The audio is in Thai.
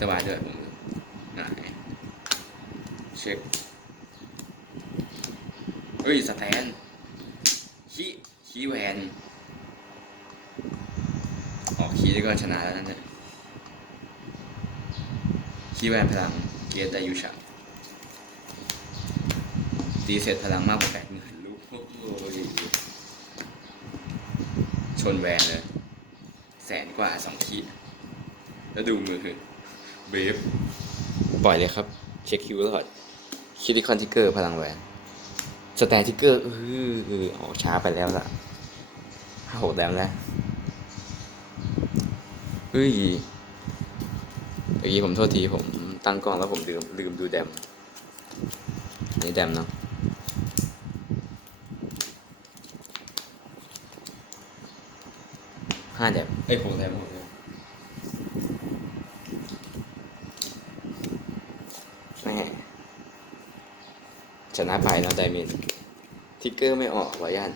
เตอร์บาร์ด้วยผมไหนเช็คเฮ้ยสแตนขี้ขี้แวนออกขี้ก็ชนะแล้วนั่นเนี่ยขี้แวนพลังเกียร์ไดยูชาตีเสร็จพลังมากกว่าแปดหมื่นลูกโอยชนแวนเลย แสนกว่าสองขีดแล้วดูมือคือ เบฟปล่อยเลยครับ เช็คคิวตลอดคิดิคอนทิกเกอร์พลังแหวนสแตนทิกเกอร์เออออกช้าไปแล้วล่ะห้าหกแดมแล้วเฮ้ยเมื่อกี้ผมโทษทีผมตั้งกล้องแล้วผมลืมลืมดูแดมนี่แดมเนาะห้าแดมเอ้ยหกแดมหกแดม แม่ ชนะไปเนาะไดเมนทิกเกอร์ไม่ออกไว้ยัน